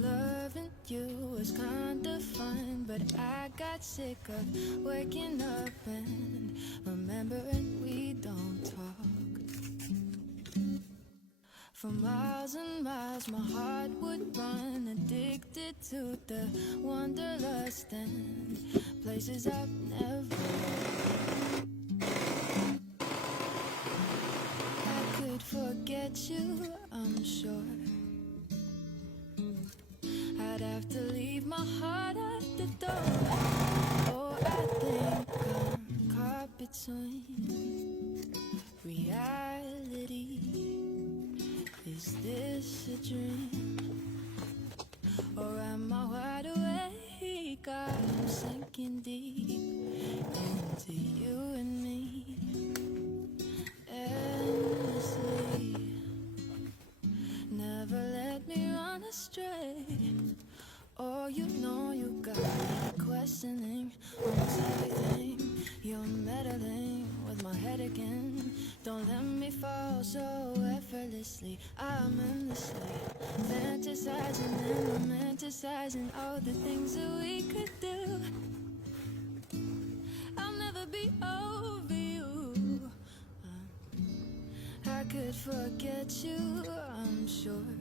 Loving you was kinda fun, but I got sick of waking up and remembering we don't talk. For miles and miles my heart would run, addicted to the wanderlust and places I've never. I could forget you, I'm sure. I'd have to leave my heart at the door. Oh, I think I'm caught between reality. Is this a dream? Or am I wide awake? I'm sinking deep into you and me endlessly. Never let me run astray. Oh, you know you got me questioning almost everything. You're meddling with my head again. Don't let me fall so effortlessly. I'm endlessly fantasizing and romanticizing all the things that we could do. I'll never be over you. I could forget you, I'm sure.